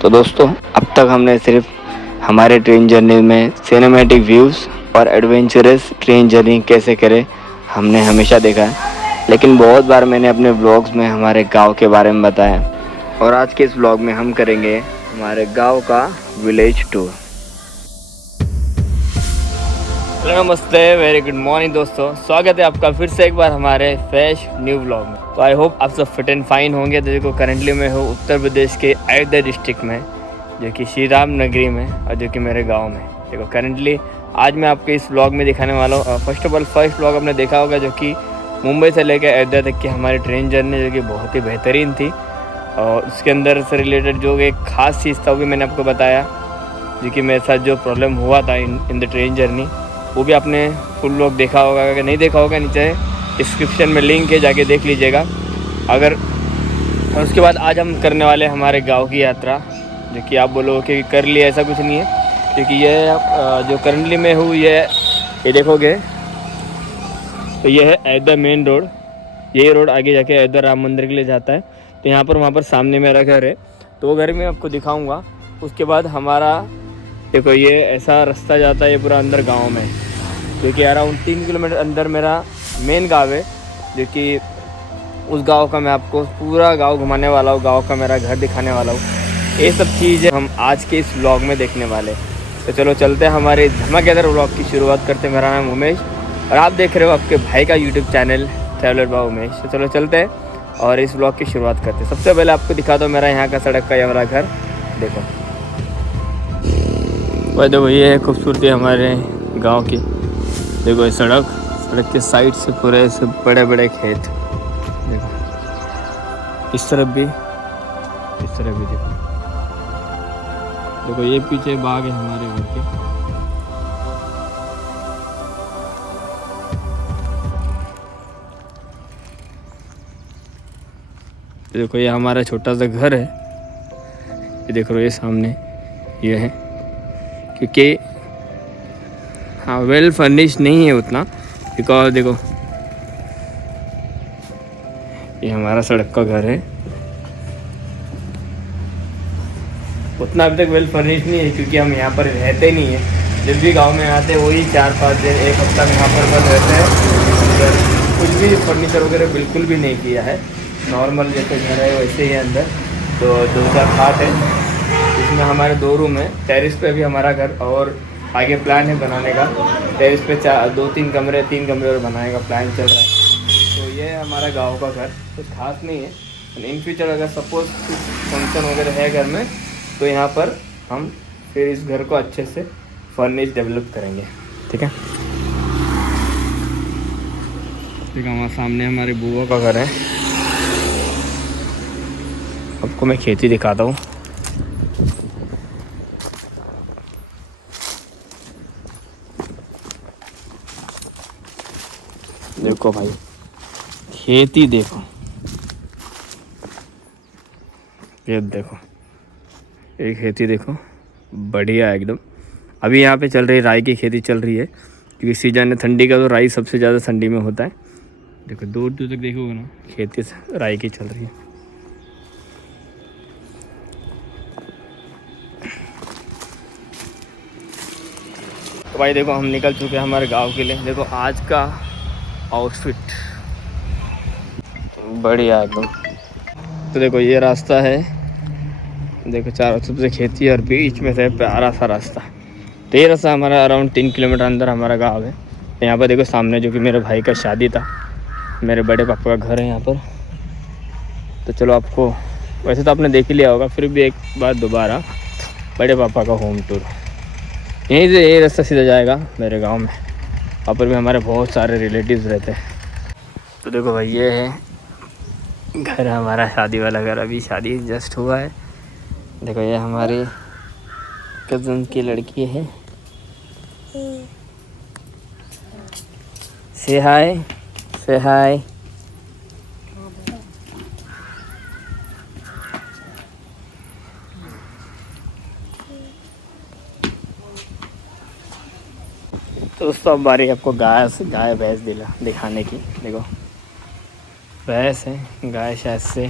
तो दोस्तों अब तक हमने सिर्फ हमारे ट्रेन जर्नी में सिनेमैटिक व्यूज़ और एडवेंचरस ट्रेन जर्नी कैसे करें हमने हमेशा देखा है, लेकिन बहुत बार मैंने अपने व्लॉग्स में हमारे गांव के बारे में बताया और आज के इस व्लॉग में हम करेंगे हमारे गांव का विलेज टूर। हेलो नमस्ते, वेरी गुड मॉर्निंग दोस्तों, स्वागत है आपका फिर से एक बार हमारे फ्रेश न्यू व्लॉग में। तो आई होप आप सब फिट एंड फाइन होंगे। तो देखो करंटली मैं हूँ उत्तर प्रदेश के अयोध्या डिस्ट्रिक्ट में, जो कि श्री राम नगरी में और जो कि मेरे गांव में। देखो करंटली आज मैं आपको इस व्लॉग में दिखाने वाला हूँ। First of all first vlog आपने देखा होगा, जो कि मुंबई से लेकर अयोध्या तक की हमारी ट्रेन जर्नी, जो कि बहुत ही बेहतरीन थी। और उसके अंदर से रिलेटेड जो एक ख़ास चीज़ था वो भी मैंने आपको बताया, जो कि मेरे साथ जो प्रॉब्लम हुआ था इन द ट्रेन जर्नी, वो भी आपने फुल व्लॉग देखा होगा। अगर नहीं देखा होगा नीचे डिस्क्रिप्शन में लिंक है, जाके देख लीजिएगा। और उसके बाद आज हम करने वाले हमारे गांव की यात्रा, जो कि आप बोलो कि कर लिए, ऐसा कुछ नहीं है, क्योंकि ये जो करंटली में हूँ ये देखोगे तो ये है अयोध्या मेन रोड। यही रोड आगे जाके अयोध्या राम मंदिर के लिए जाता है। तो यहाँ पर वहाँ पर सामने मेरा घर है, तो वो घर मैं आपको दिखाऊँगा। उसके बाद हमारा देखो ये ऐसा रास्ता जाता है ये पूरा अंदर गांव में, जो कि अराउंड 3 किलोमीटर अंदर मेरा मेन गांव है, जो कि उस गांव का मैं आपको पूरा गांव घुमाने वाला हूँ, गांव का मेरा घर दिखाने वाला हूँ। ये सब चीज़ें हम आज के इस व्लॉग में देखने वाले। तो चलो चलते हैं हमारे धमाकेदार व्लॉग की शुरुआत करते हैं। मेरा नाम उमेश और आप देख रहे हो आपके भाई का YouTube channel traveller by Umesh. तो चलो चलते हैं और इस व्लॉग की शुरुआत करते हैं। सबसे पहले आपको दिखा दो मेरा यहाँ का सड़क का, ये मेरा घर देखो। वह देखो ये है खूबसूरती हमारे गांव की। देखो ये सड़क के साइड से पूरे से बड़े बड़े खेत, देखो इस तरफ भी देखो ये पीछे बाग है हमारे घर के। देखो ये हमारा छोटा सा घर है, ये देखो ये सामने ये है, क्योंकि हाँ वेल फर्निश नहीं है उतना, बिकॉज देखो ये हमारा सड़क का घर है, उतना अभी तक वेल फर्निश नहीं है, क्योंकि हम यहाँ पर रहते नहीं हैं। जब भी गांव में आते हैं वही 4-5 दिन 1 हफ्ता में यहाँ पर बस रहते हैं। कुछ भी फर्नीचर वगैरह बिल्कुल भी नहीं किया है, नॉर्मल जैसे घर है वैसे ही अंदर। तो 2-4 खाट है, इसमें हमारे 2 रूम है। टेरिस पे भी हमारा घर, और आगे प्लान है बनाने का। टेरिस पे 3 कमरे और बनाने का प्लान चल रहा है। तो ये है हमारा गांव का घर, कुछ खास नहीं है। इन फ्यूचर अगर सपोज कुछ फंक्शन वगैरह है घर में, तो यहाँ पर हम फिर इस घर को अच्छे से फर्निश डेवलप करेंगे, ठीक है। ठीक है, हमारे सामने हमारे बुआ का घर है। आपको मैं खेती दिखाता हूँ। देखो भाई खेती देखो, ये देखो ये खेती देखो, बढ़िया एकदम। अभी यहाँ पे चल रही राई की खेती चल रही है, क्योंकि सीजन है ठंडी का, तो राई सबसे ज़्यादा ठंडी में होता है। देखो दूर दूर तक देखोगे ना, खेती राई की चल रही है। तो भाई देखो हम निकल चुके हैं हमारे गांव के लिए। देखो आज का आउटफिट बढ़िया एकदम। तो देखो ये रास्ता है, देखो चारों तरफ से खेती और बीच में से प्यारा सा रास्ता। तो ये रास्ता हमारा अराउंड 3 किलोमीटर अंदर हमारा गांव है। यहाँ पर देखो सामने जो कि मेरे भाई का शादी था, मेरे बड़े पापा का घर है यहाँ पर। तो चलो आपको वैसे तो आपने देख ही लिया होगा, फिर भी एक बार दोबारा बड़े पापा का होम टूर। यहीं से ये रास्ता सीधा जाएगा मेरे गांव में, वहाँ पर भी हमारे बहुत सारे रिलेटिव्स रहते हैं। तो देखो भाई ये है घर, हमारा शादी वाला घर। अभी शादी जस्ट हुआ है। देखो ये हमारी कज़न की लड़की है। से हाय से हाय। तो दोस्तों अब बारी आपको गाय भैंस दिखाने की। देखो भैंस है, गाय शायद से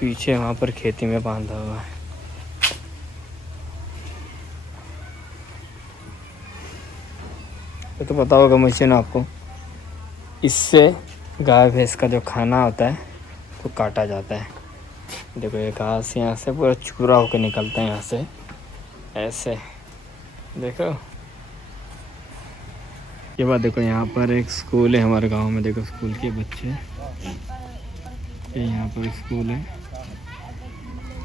पीछे वहाँ पर खेती में बांधा हुआ है। ये तो पता होगा मुझे ना आपको, इससे गाय भैंस का जो खाना होता है तो काटा जाता है। देखो ये घास यहाँ से पूरा चूरा होकर निकलता है यहाँ से, ऐसे देखो। ये बात देखो, यहाँ पर एक स्कूल है हमारे गांव में। देखो स्कूल के बच्चे, ये यहाँ पर स्कूल है।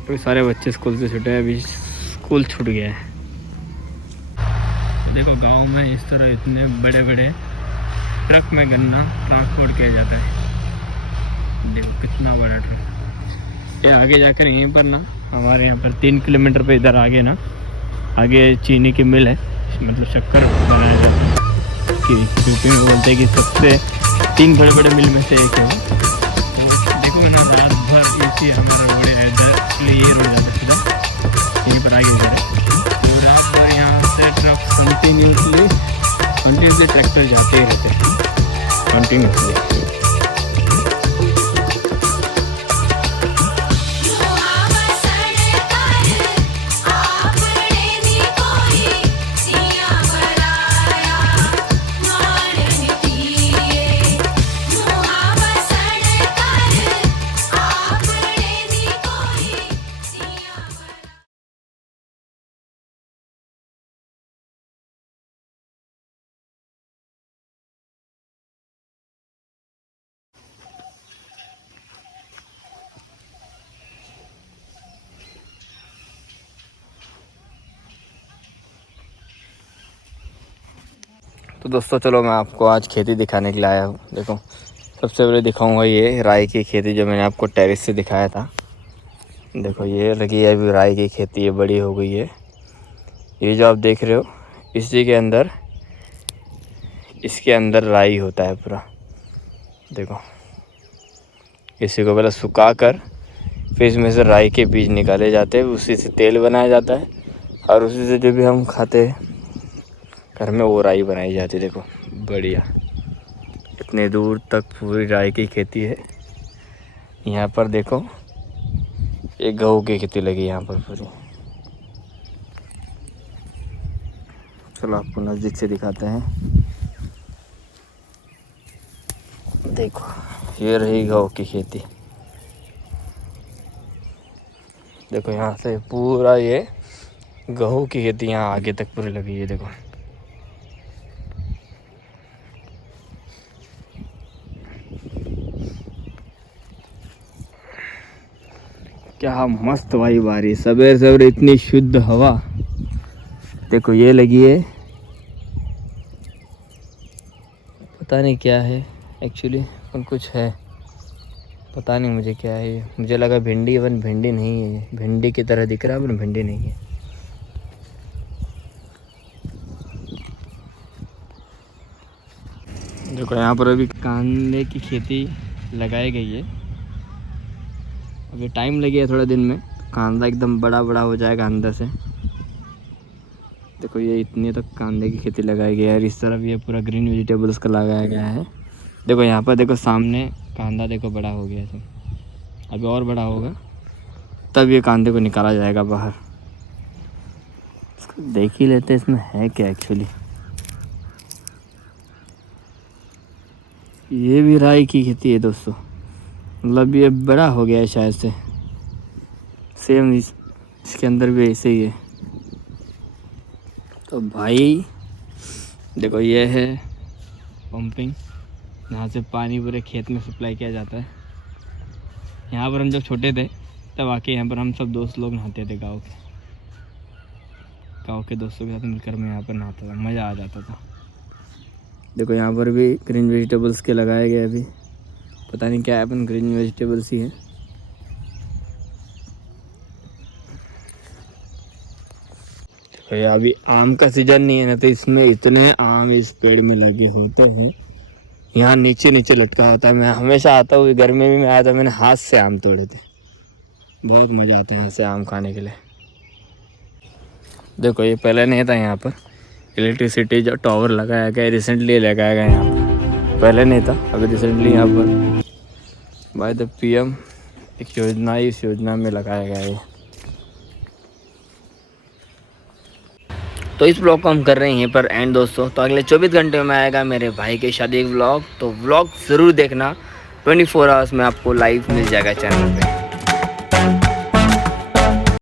तो सारे बच्चे स्कूल से छूटे हैं, अभी स्कूल छूट गया है। देखो गांव में इस तरह इतने बड़े बड़े ट्रक में गन्ना ट्रांसपोर्ट किया जाता है। देखो कितना बड़ा ट्रक। ये आगे जाकर यहीं पर ना, हमारे यहाँ पर 3 किलोमीटर पे इधर आगे ना, आगे चीनी की मिल है, मतलब शक्कर बनाया जाता है। क्योंकि बोलते हैं कि सबसे 3 बड़े बड़े मिल में से एक है। तो देखो मैं ना रात भर इसी हमारा रोड है इधर, इसलिए ये रोड जाता है सीधा यहीं पर आगे इधर है। तो रात भर यहाँ से ट्रक कंटिन्यूसली ट्रैक्टर जाते ही रहते हैं कंटिन्यूसली। तो दोस्तों चलो मैं आपको आज खेती दिखाने के लिए आया हूँ। देखो सबसे पहले दिखाऊंगा ये राई की खेती, जो मैंने आपको टेरेस से दिखाया था। देखो ये लगी है अभी राई की खेती, ये बड़ी हो गई है। ये जो आप देख रहे हो इसी के अंदर, इसके अंदर राई होता है पूरा। देखो इसी को पहले सुखा कर फिर इसमें से राई के बीज निकाले जाते हैं, उसी से तेल बनाया जाता है और उसी से जो भी हम खाते हैं घर में वो राई बनाई जाती है। देखो बढ़िया, इतने दूर तक पूरी राई की खेती है। यहाँ पर देखो एक गेहूं की खेती लगी यहाँ पर पूरी। चलो आपको नज़दीक से दिखाते हैं। देखो ये रही गेहूं की खेती। देखो यहाँ से पूरा ये गेहूं की खेती यहाँ आगे तक पूरी लगी है। देखो क्या मस्त वाइब आ रही है, सवेरे सवेरे इतनी शुद्ध हवा। देखो ये लगी है, पता नहीं क्या है एक्चुअली, पर कुछ है, पता नहीं मुझे क्या है ये। मुझे लगा भिंडी, वन भिंडी नहीं है, ये भिंडी की तरह दिख रहा है पर भिंडी नहीं है। देखो यहाँ पर अभी कांदे की खेती लगाई गई है। अभी टाइम लगेगा थोड़ा दिन में, कांदा एकदम बड़ा बड़ा हो जाएगा अंदर से। देखो ये इतनी तक कांदे की खेती लगाई गई है और इस तरफ ये पूरा ग्रीन वेजिटेबल्स का लगाया गया है। देखो यहाँ पर देखो सामने कांदा देखो बड़ा हो गया है, अभी और बड़ा होगा तब ये कांदे को निकाला जाएगा बाहर। इसको देख ही लेते हैं इसमें है क्या एक्चुअली। ये भी राई की खेती है दोस्तों, मतलब ये बड़ा हो गया है शायद से। सेम इसके अंदर भी ऐसे ही है। तो भाई देखो ये है पंपिंग, यहाँ से पानी पूरे खेत में सप्लाई किया जाता है। यहाँ पर हम जब छोटे थे तब आके यहाँ पर हम सब दोस्त लोग नहाते थे, गांव के दोस्तों के साथ मिलकर मैं यहाँ पर नहाता था, मज़ा आ जाता था। देखो यहाँ पर भी ग्रीन वेजिटेबल्स के लगाए गए, अभी पता नहीं क्या है, अपन ग्रीन वेजिटेबल्स ही है। देखो ये अभी आम का सीज़न नहीं है ना, तो इसमें इतने आम इस पेड़ में लगे होते हैं, यहाँ नीचे नीचे लटका होता है। मैं हमेशा आता हूँ, घर में भी मैं आया था, मैंने हाथ से आम तोड़े थे। बहुत मज़ा आता है यहाँ से आम खाने के लिए। देखो ये पहले नहीं था यहाँ पर, इलेक्ट्रिसिटी जो टावर लगाया गया रिसेंटली लगाया गया यहाँ पर, पहले नहीं था, अभी रिसेंटली यहाँ पर बाय द PM एक योजना है, इस योजना में लगाया गया है। तो इस ब्लॉग को हम कर रहे हैं यहीं पर एंड दोस्तों। तो अगले 24 घंटे में आएगा मेरे भाई के शादी का व्लॉग, तो व्लॉग ज़रूर देखना। 24 आवर्स में आपको लाइव मिल जाएगा चैनल पे।